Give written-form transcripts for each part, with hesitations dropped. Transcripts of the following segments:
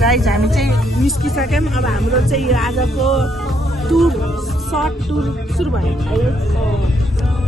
Guys हामी चाहिँ निस्किसक्यौँ। अब हाम्रो चाहिँ यो आजको टुर सर्ट टुर सुरु भयो है।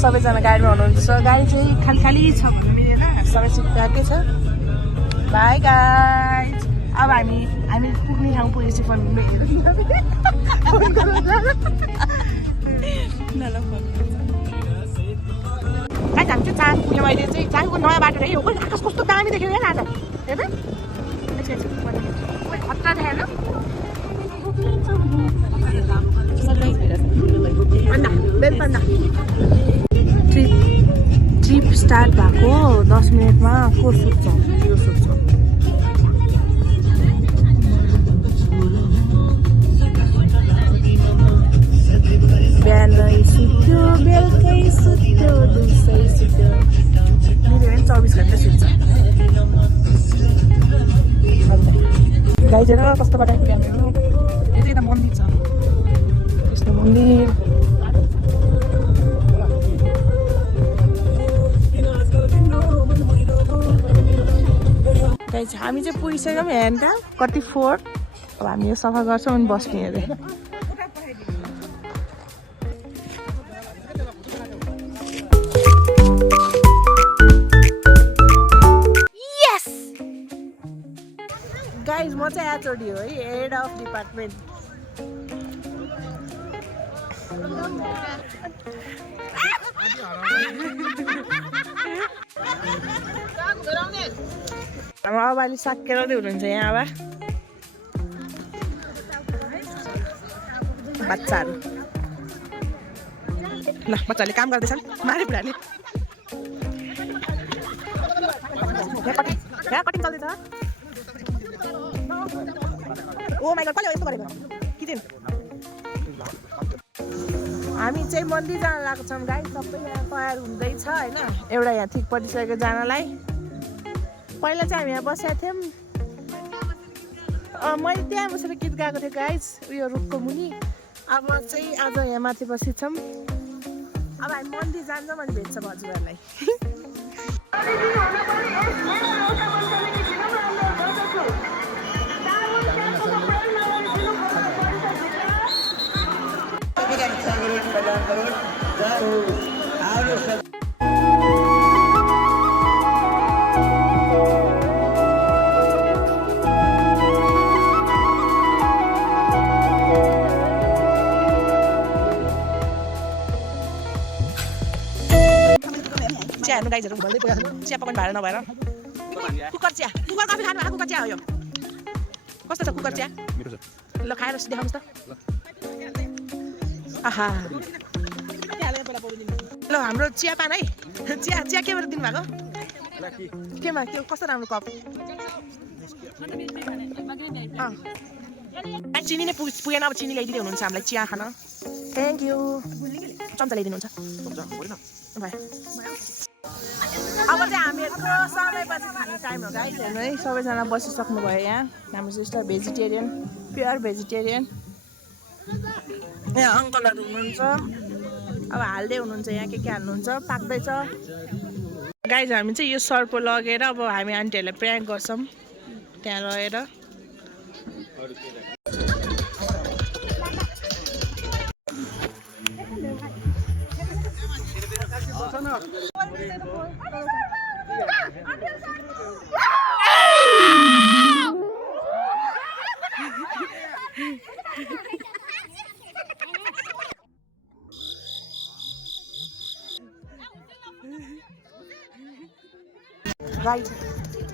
सबैजना गाडीमा हुनुहुन्छ। गाडी चाहिँ खाली खाली छ भन्नु मिलेन, सबै सिट गएकै छ। By guys. अब हामी पुग्ने ठाउँ पुगेपछि फोन गाइज हामी चाहिँ चाङ पुग्यौँ। अहिले चाहिँ चाङको नयाँ बाटो रह्यो। आकाश कस्तो दामी देख्यो हेर आज, हेर खतरा देखेन। ट्रिप स्टार्ट भएको 10 मिनटमा को सुत्छ यो सुत्छ। बिहानै सुत्यो बेलुकै सुत्यो दिउँसै सुत्यो। मेरो 24 घन्टा सुत्छ। गाइज हेर कस्तो बाटो आइपुग्यो हाम्रो। यो चाहिँ यता मन्दिर छ, कृष्ण मन्दिर। गाइज हामी चाहिँ पुगिसक्यौँ हेर्दा कति 4। अब हामी यो सफा गर्छौँ अनि बस्ने अरे। गाइज म चाहिँ एचओडी हो है, हेड अफ डिपार्टमेन्ट। हाम्रो अबाले साग केलाउँदै हुनुहुन्छ यहाँ। अब बच्चाहरू ल बच्चाहरूले काम गर्दैछन् मारे बुढाले। यहाँ कटिङ चल्दैछ। ओ माइ गॉड कसले यस्तो गरेको किचन। हामी चाहिँ मन्दिर जान लागेको छौँ गाइस। सबै यहाँ तयार हुँदैछ होइन। एउटा यहाँ ठिक परिसकेको जानलाई। पहिला चाहिँ हामी यहाँ बसेका थियौँ। मैले त्यहाँ बसेर गीत गाएको थिएँ गाइस, उयो रुखको मुनि। अब चाहिँ आज यहाँ माथि बसेछौँ। अब हामी मन्दिर जान्छौँ अनि भेट्छौँ हजुरहरूलाई। चिया हेर्नु गाइजहरू भन्दै पुग्यो। चिया पकाउने भाडा नभएर कुकर चिया, कुकर कफी खानु भएको कुकर चिया हो यो। कस्तो छ कुकर चिया? ल खाएर देखाउनुहोस् त। आहा ल हाम्रो चिया पान है। चिया चिया के भएर दिनुभएको? केमा के कस्तो राम्रो कप। चिनी नै पुगेन। अब चिनी ल्याइदिँदै हुनुहुन्छ हामीलाई चिया खान। Thank you. चम्चा ल्याइदिनुहुन्छ अब चाहिँ हामीहरूको समयपछि खाने टाइम हो गाइस। हेर्नु है सबैजना बसिसक्नु भयो यहाँ। हाम्रो सिस्टर भेजिटेरियन, प्योर भेजिटेरियन। यहाँ अङ्कलहरू हुनुहुन्छ। अब हाल्दै हुनुहुन्छ यहाँ के हाल्नुहुन्छ, पाक्दैछ गाइस। हामी चाहिँ यो सर्पो लगेर अब हामी आन्टीहरूलाई प्र्याङ्क गर्छौँ त्यहाँ रहेर। गाइस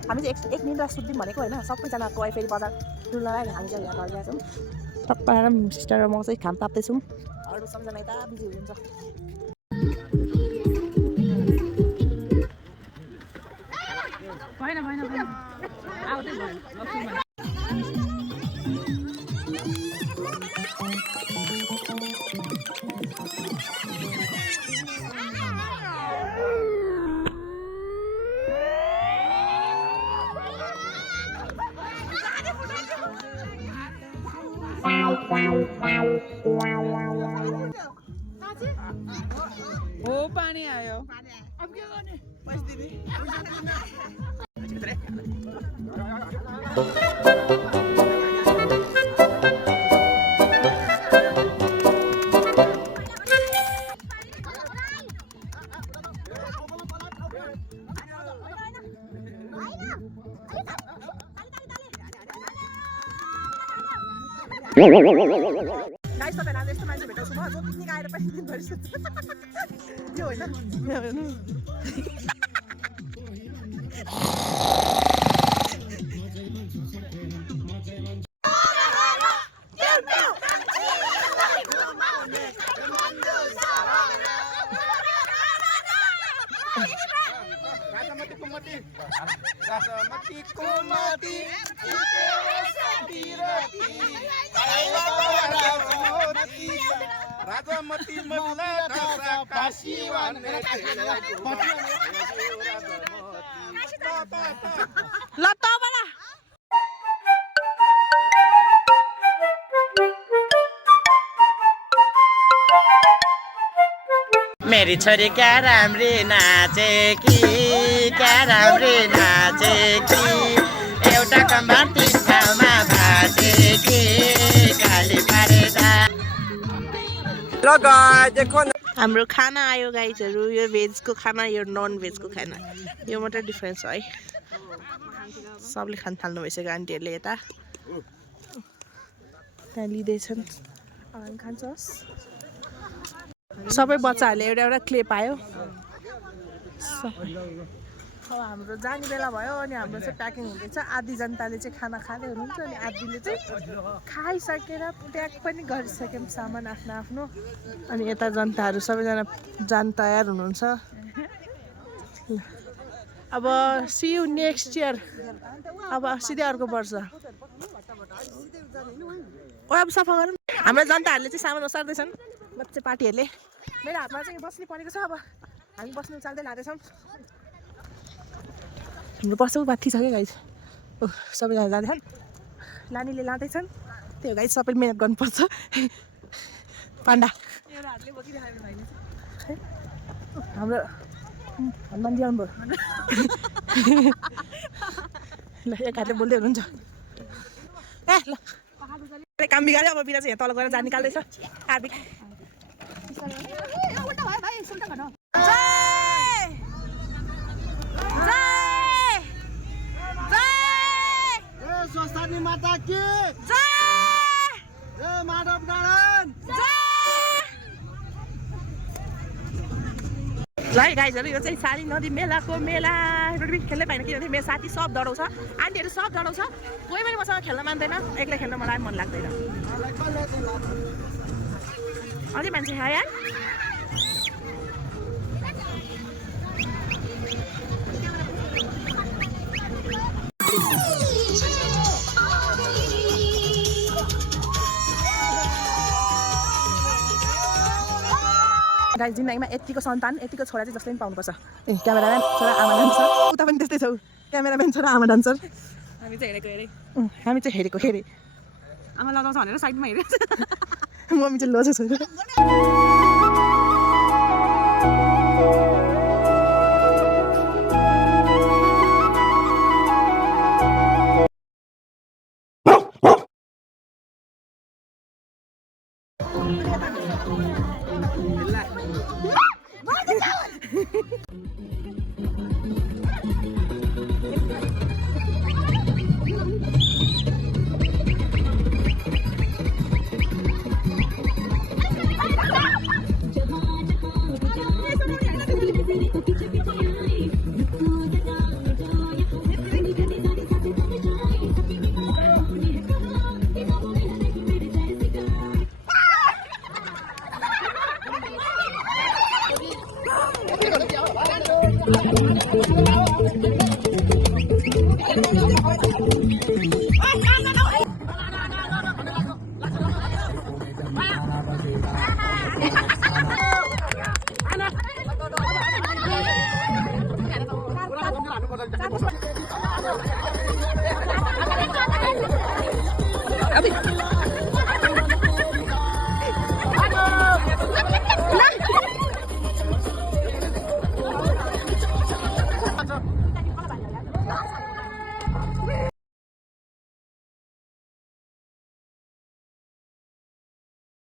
हामी चाहिँ एक मिनट सुत्दिउँ भनेको होइन। सबैजना गयो फेरि बजार डुल्नलाई। हामी चाहिँ यहाँ घर गएछौँ। सबै सिस्टर र म चाहिँ खाम ताप्दैछौँ। अरू सम्झना यता बिजी हुनुहुन्छ। भएन भएन भएन आउँदै भयो। ओ पानी आयो। अब के गर्ने? पैसा दिने। गाइस तपाईहरु आज यस्तो मान्छे भेटाउँछु म जो पिकनिक आएर पनि दिनभरि सुत्छ यो होइन राजामती मधला ढासा काशीवान ल तबला मेरी छोरी क्या राम्री नाचे कि क्या राम्री नाचे कि एउटा कम्बर तीन ठाउँमा भाँचे कि काली पारेदा। ल गाइस देखो हाम्रो खाना आयो गाइजहरु यो भेजको खाना यो नन भेजको खाना यो मात्रै डिफरेन्स है सबले खान थाल्नु भइसक्यो आन्टीहरूले यता त्यहाँ लिँदैछन् खान्छस् सबै बच्चाहरूले एउटा एउटा क्ले पायो अब हाम्रो जाने बेला भयो अनि हाम्रो चाहिँ प्याकिङ हुँदैछ आधी जनताले चाहिँ खाना खाँदै हुनुहुन्छ अनि आधीले चाहिँ खाइसकेर प्याक पनि गरिसक्यौँ सामान आफ्नो आफ्नो अनि यता जनताहरू सबैजना जान तयार हुनुहुन्छ अब सी यू नेक्स्ट इयर अब सिधै अर्को वर्ष ओ अब सफा गरौँ हाम्रो जनताहरूले चाहिँ सामान ओसार्दैछन् बच्चे पार्टीहरूले मेरो हातमा चाहिँ बस्नु परेको छ अब हामी बस्नु चाल्दै लाँदैछौँ हाम्रो पर्छ बाथी छ क्या गाइस ओ सबैजना जाँदैछन् नानीले लाँदैछन् त्यो गाइस सबै मेहनत गर्नुपर्छ पाण्डा हाम्रो हनुमान जी आउनुभयो ल एक हातले बोल्दै हुनुहुन्छ ए ल काम बिगाऱ्यो अब बिना चाहिँ यहाँ तल गएर जान निकाल्दैछ आर्बिक स्वस्तानी माता की जय माधव नारायण ल है गाइजहरू यो चाहिँ सारी नदी मेलाको मेला रोटी खेल्नै पाएन किनभने मेरो साथी सब डराउँछ आन्टीहरू सब डराउँछ कोही पनि मसँग खेल्न मान्दैन एक्लै खेल्न मलाई मन लाग्दैन अझै मान्छे खायो यार गाइस जिन्दगीमा यतिको सन्तान यतिको छोरा चाहिँ जसले पनि पाउनुपर्छ ए क्यामेराम्यान छोरा आमा डान्सर उता पनि त्यस्तै छौ क्यामेराम्यान छोरा आमा डान्सर हामी चाहिँ हेरेको हेरे आमा लगाउँछ भनेर साइडमा हेरेको मम्मी चाहिँ लजो छोरा Abi